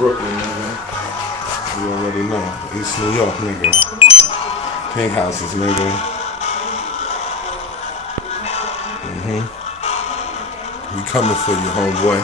Brooklyn, nigga. You already know. East New York, nigga. Pink houses, nigga. We coming for you, homeboy.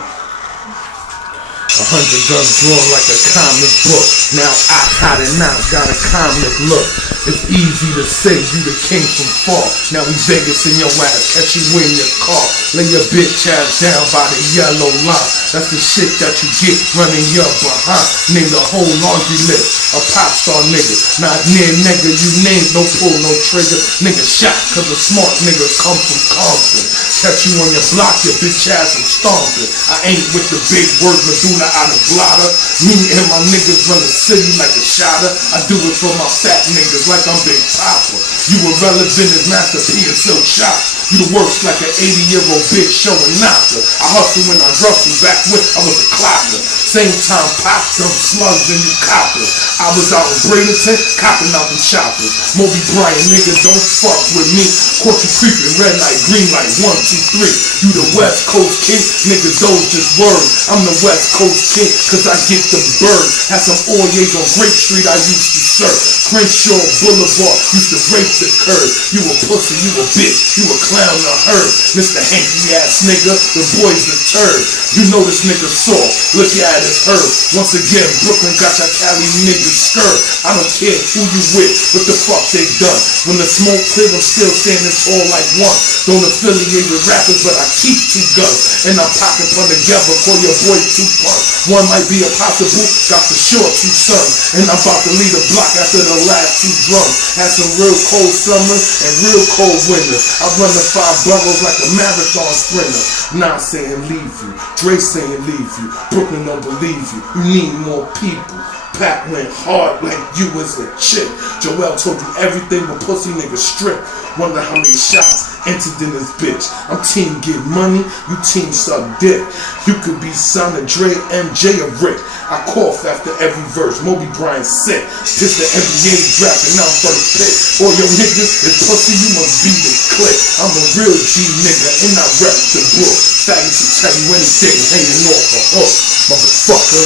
100 guns drawn like a comic book. Now I got it now, got a comic look. It's easy to say you the king from far. Now we Vegas in your ass, catch you in your car. Lay your bitch ass down by the yellow line. That's the shit that you get running your behind. Name the whole laundry list. A pop star nigga, not near nigga. You name, no pull, no trigger. Nigga shot, cause a smart nigga come from Compton. Catch you on your block, your bitch ass I'm stomping. I ain't with the big words, Medulla out of blotter. Me and my niggas run the city like a shotter. I do it for my fat niggas like I'm Big Papa. You irrelevant as Master P and Silk Shop. You the worst like an 80-year-old bitch showing knocker. I hustle when I rustle back when I was a clocker. Same time pop them slugs and you coppers. I was out in Bradenton, copping out them choppers. Moby Bryant, nigga, don't fuck with me. Caught you creeping, red light, green light, 1, 2, 3. You the West Coast kid, nigga, those just words. I'm the West Coast kid, cause I get them birds. Had some Oyes on Grape Street I used to serve. Crenshaw Boulevard, used to rape the curb. You a pussy, you a bitch, you a clown to her. Mr. Hanky ass nigga, the boy's a turd. You know this nigga soft, look at his herb. Once again, Brooklyn got your Cali niggas scared. I don't care who you with, what the fuck they done. When the smoke clear, I'm still standing tall like one. Don't affiliate with rappers, but I keep 2 guns. And I'm pocket pun together, call your boy Tupac. One might be impossible, got for sure 2 sons. And I'm about to lead a block after the last 2 drums. Had some real cold summers and real cold winters. I run the 5 boroughs like a marathon sprinter. Not saying leave you, Dre saying leave you. Brooklyn don't believe you, you need more people. Pat went hard like you was a chick. Joel told you everything but pussy nigga strip. Wonder how many shots entered in this bitch. I'm team get money, you team suck dick. You could be Son of Dre, MJ, or Rick. I cough after every verse, Moby Bryant sick. This the NBA draft and I'm first pick. All your niggas is pussy, you must be the clique. I'm a real G nigga and I rep the book. Faggots will tell you anything hanging off a hook. Motherfucker,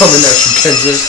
coming at you, Kendrick.